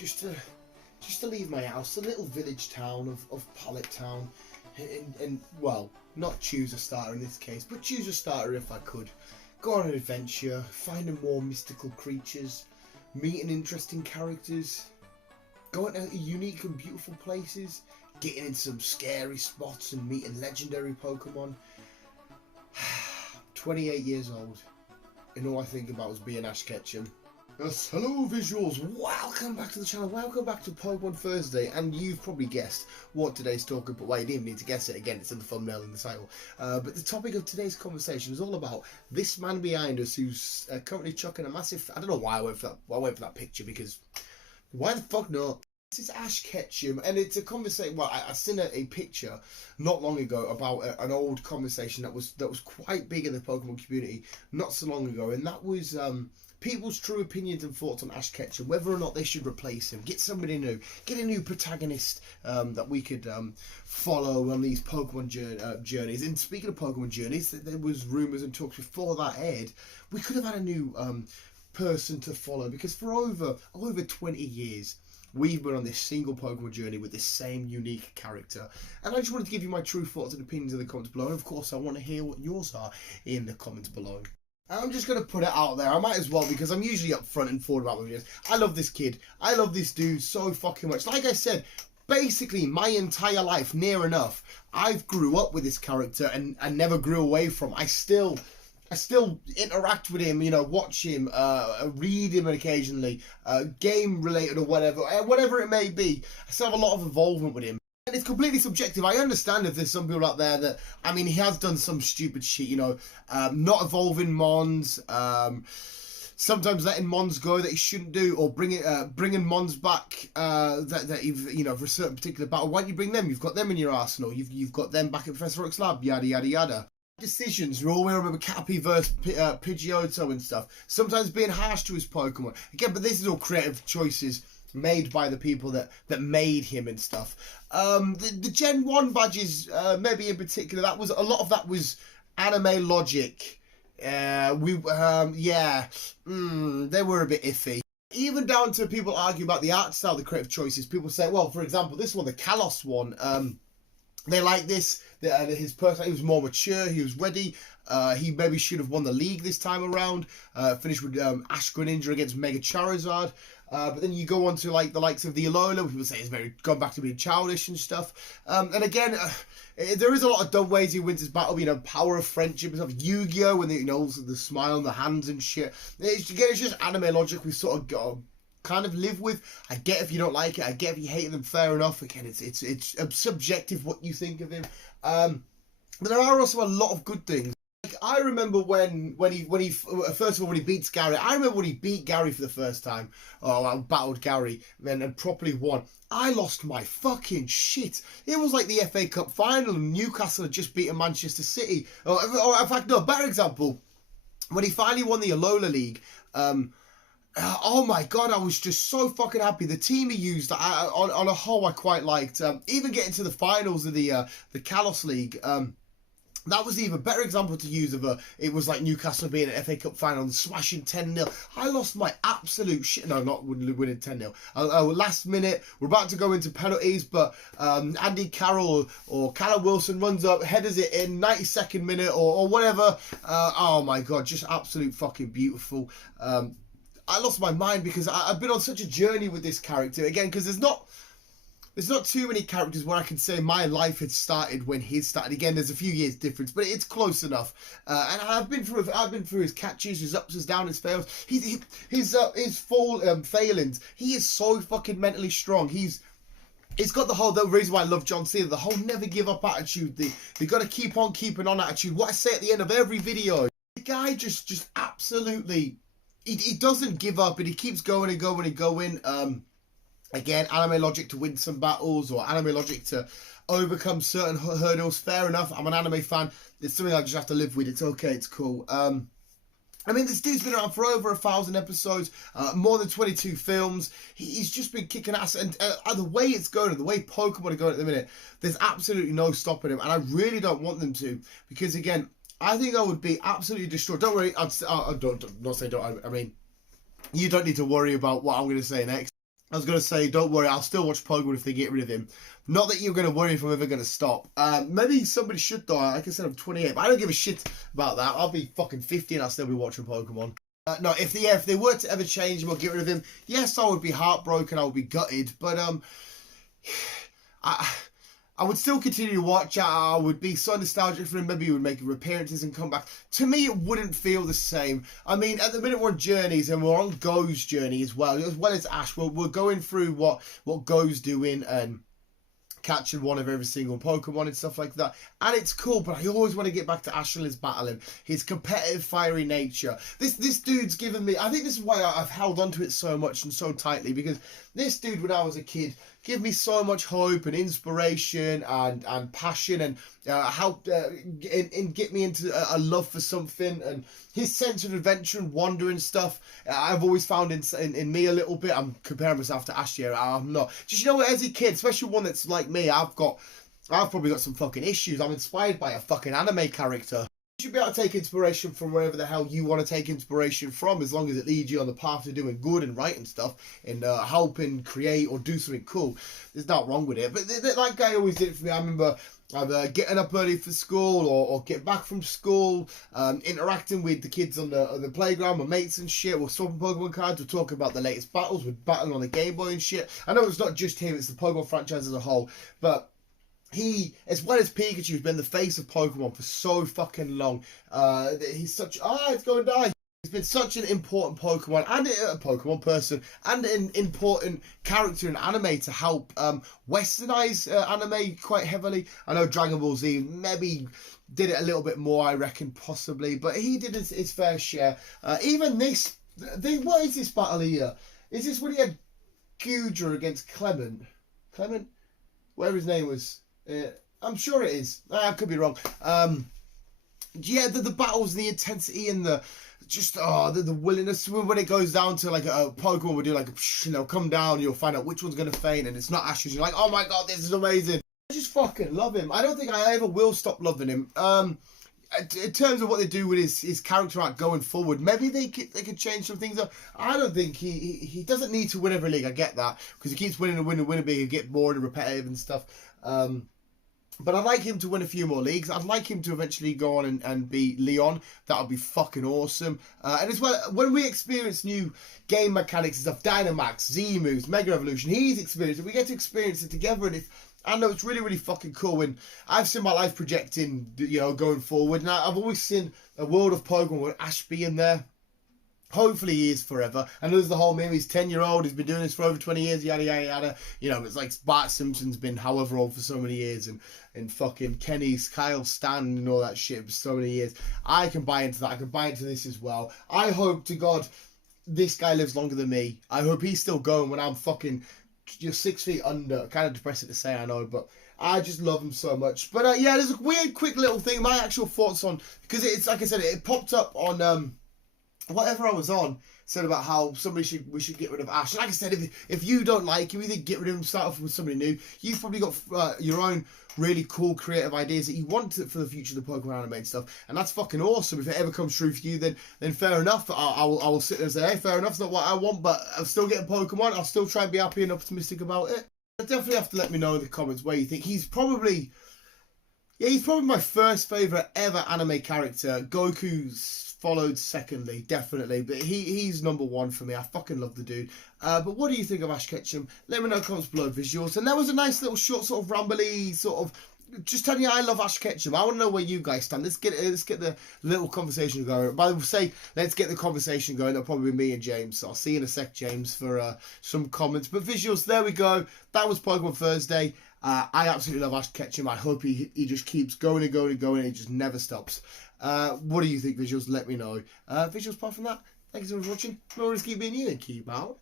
just to leave my house, a little village town of Pallet Town, and well, not choose a starter in this case, but choose a starter if I could. Go on an adventure, finding more mystical creatures, meeting interesting characters, going to unique and beautiful places, getting in some scary spots and meeting legendary Pokemon. 28 years old, and all I think about was being Ash Ketchum. Yes, hello visuals, welcome back to the channel, welcome back to Pokemon Thursday, and you've probably guessed what today's talking about. Well, you didn't even need to guess it, again, it's in the thumbnail and the title. But the topic of today's conversation is all about this man behind us who's currently chucking a massive, I don't know why I went for that picture, because why the fuck not? This is Ash Ketchum, and it's a conversation. Well, I seen a picture not long ago about an old conversation that was quite big in the Pokemon community not so long ago, and that was people's true opinions and thoughts on Ash Ketchum, whether or not they should replace him, get somebody new, get a new protagonist that we could follow on these Pokemon journeys. And speaking of Pokemon journeys, there was rumours and talks before that aired, we could have had a new person to follow, because for over 20 years. We've been on this single Pokemon journey with this same unique character. And I just wanted to give you my true thoughts and opinions in the comments below. And of course, I want to hear what yours are in the comments below. I'm just going to put it out there. I might as well, because I'm usually upfront and forward about my videos. I love this kid. I love this dude so fucking much. Like I said, basically my entire life, near enough, I've grew up with this character and I never grew away from. I still interact with him, you know, watch him, read him occasionally, game related or whatever it may be. I still have a lot of involvement with him. And it's completely subjective. I understand if there's some people out there that, I mean, he has done some stupid shit, you know, not evolving Mons, sometimes letting Mons go that he shouldn't do, or bringing Mons back that you've, you know, for a certain particular battle. Why don't you bring them? You've got them in your arsenal. You've got them back at Professor Oak's lab, yada, yada, yada. Decisions, we all remember Cappy versus Pidgeotto and stuff, sometimes being harsh to his Pokemon again, but this is all creative choices made by the people that made him and stuff. The Gen 1 badges, maybe in particular, that was a lot of that was anime logic. They were a bit iffy. Even down to people argue about the art style, the creative choices. People say, well, for example, this one, the Kalos one, they like this. His personality was more mature. He was ready. He maybe should have won the league this time around. Finished with Ash Greninja against Mega Charizard. But then you go on to like the likes of the Alola. People say he's gone back to being childish and stuff. And again, there is a lot of dumb ways he wins his battle. You know, power of friendship and stuff. Yu-Gi-Oh! When you know, the smile on the hands and shit. It's just anime logic. We sort of got kind of live with. I get if you don't like it. I get if you hate them. Fair enough. Again, it's subjective what you think of him. But there are also a lot of good things. Like, I remember when he first of all when he beats Gary. I remember when he beat Gary for the first time. Oh, I battled Gary and properly won. I lost my fucking shit. It was like the FA Cup final and Newcastle had just beaten Manchester City. Or in fact, no, better example, when he finally won the Alola League. Oh my god, I was just so fucking happy. The team he used, on a whole, I quite liked. Even getting to the finals of the Kalos League, that was the even better example to use of it was like Newcastle being an FA Cup final and smashing 10-0. I lost my absolute shit. No, not winning 10-0. Last minute, we're about to go into penalties, but Andy Carroll or Callum Wilson runs up, headers it in 92nd minute or whatever. Oh my god, just absolute fucking beautiful. I lost my mind because I've been on such a journey with this character again, because there's not too many characters where I can say my life had started when his started. Again, there's a few years difference, but it's close enough. And I've been through his catches, his ups, his downs, his fails, his failings. He is so fucking mentally strong. He's got the reason why I love John Cena, the whole never give up attitude, they got to keep on keeping on attitude. What I say at the end of every video, the guy just absolutely. He doesn't give up, and he keeps going and going and going. Again, anime logic to win some battles, or anime logic to overcome certain hurdles. Fair enough. I'm an anime fan. It's something I just have to live with. It's okay. It's cool. I mean, this dude's been around for over 1,000 episodes, more than 22 films. He's just been kicking ass, and the way it's going, the way Pokemon are going at the minute, there's absolutely no stopping him, and I really don't want them to, because again, I think I would be absolutely destroyed. Don't worry, I mean, you don't need to worry about what I'm going to say next. I was going to say, don't worry, I'll still watch Pokemon if they get rid of him. Not that you're going to worry if I'm ever going to stop. Maybe somebody should though. Like I said, I'm 28, but I don't give a shit about that. I'll be fucking 50 and I'll still be watching Pokemon. No, if they were to ever change him or get rid of him, yes, I would be heartbroken, I would be gutted, but I would still continue to watch. I would be so nostalgic for him. Maybe he would make appearances and come back. To me, it wouldn't feel the same. I mean, at the minute we're on journeys and we're on Guyz's journey as well as Ash. We're going through what Guyz's doing and catching one of every single Pokemon and stuff like that, and it's cool, but I always want to get back to Ash and his battling, his competitive fiery nature. This dude's given me, I think this is why I've held onto it so much and so tightly, because this dude when I was a kid gave me so much hope and inspiration and passion, and helped and get me into a love for something, and his sense of adventure and wonder and stuff I've always found in me a little bit. I'm comparing myself to Ash here, I'm not. Just, you know what, as a kid, especially one that's like me, I've probably got some fucking issues. I'm inspired by a fucking anime character. You should be able to take inspiration from wherever the hell you want to take inspiration from, as long as it leads you on the path to doing good and right and stuff, and helping create or do something cool. There's nothing wrong with it. But that guy always did it for me. I remember either getting up early for school or get back from school, interacting with the kids on the playground, my mates and shit. We're swapping Pokemon cards, we're talking about the latest battles, we're battling on the Game Boy and shit. I know it's not just him, it's the Pokemon franchise as a whole, but he, as well as Pikachu, has been the face of Pokemon for so fucking long. He's such... it's going to die. He's been such an important Pokemon and a Pokemon person and an important character in anime to help westernize anime quite heavily. I know Dragon Ball Z maybe did it a little bit more, I reckon, possibly, but he did his fair share. Even this... what is this battle here? Is this when he had Gudra against Clement? Clement? Whatever his name was... I'm sure it is. I could be wrong. Yeah, the battles, the intensity, and the willingness when it goes down to like a Pokemon will do like come down, you'll find out which one's gonna faint, and it's not Ash's. You're like, oh my god, this is amazing. I just fucking love him. I don't think I ever will stop loving him. In terms of what they do with his character arc going forward, maybe they could change some things up. I don't think he doesn't need to win every league. I get that, because he keeps winning and winning big, he get bored and repetitive and stuff. But I'd like him to win a few more leagues. I'd like him to eventually go on and be Leon. That would be fucking awesome. And as well, when we experience new game mechanics and stuff, Dynamax, Z-moves, Mega Evolution, he's experienced it. We get to experience it together, and I know it's really, really fucking cool. And I've seen my life projecting, going forward. And I've always seen a world of Pokemon with Ash being there. Hopefully he is forever. And there's the whole meme, he's 10-year-old, he's been doing this for over 20 years, yada, yada, yada. It's like Bart Simpson's been however old for so many years, and fucking Kenny's, Kyle Stan and all that shit for so many years. I can buy into that. I can buy into this as well. I hope to God this guy lives longer than me. I hope he's still going when I'm fucking just 6 feet under. Kind of depressing to say, I know, but I just love him so much. But yeah, there's a weird, quick little thing. My actual thoughts on, because it's like I said, it popped up on whatever I was on, said about how we should get rid of Ash. And like I said, if you don't like him, either get rid of him, start off with somebody new. You've probably got your own really cool creative ideas that you want for the future of the Pokemon anime and stuff, and that's fucking awesome. If it ever comes true for you, then fair enough. I will sit there and say, hey, fair enough, it's not what I want, but I'm still getting Pokemon. I'll still try and be happy and optimistic about it. You definitely have to let me know in the comments where you think. He's probably my first favourite ever anime character. Goku's followed secondly, definitely, but he's number one for me. I fucking love the dude. But what do you think of Ash Ketchum? Let me know in the comments below, visuals. And that was a nice little short, sort of rambly, sort of just telling you I love Ash Ketchum. I want to know where you guys stand. Let's get the little conversation going. By the way, let's get the conversation going. That'll probably be me and James. So I'll see you in a sec, James, for some comments. But visuals, there we go. That was Pokemon Thursday. I absolutely love Ash Ketchum. I hope he just keeps going and going and going, and he just never stops. What do you think, visuals? Let me know. Visuals, apart from that, thank you so much for watching. Always keep being you and keep it out.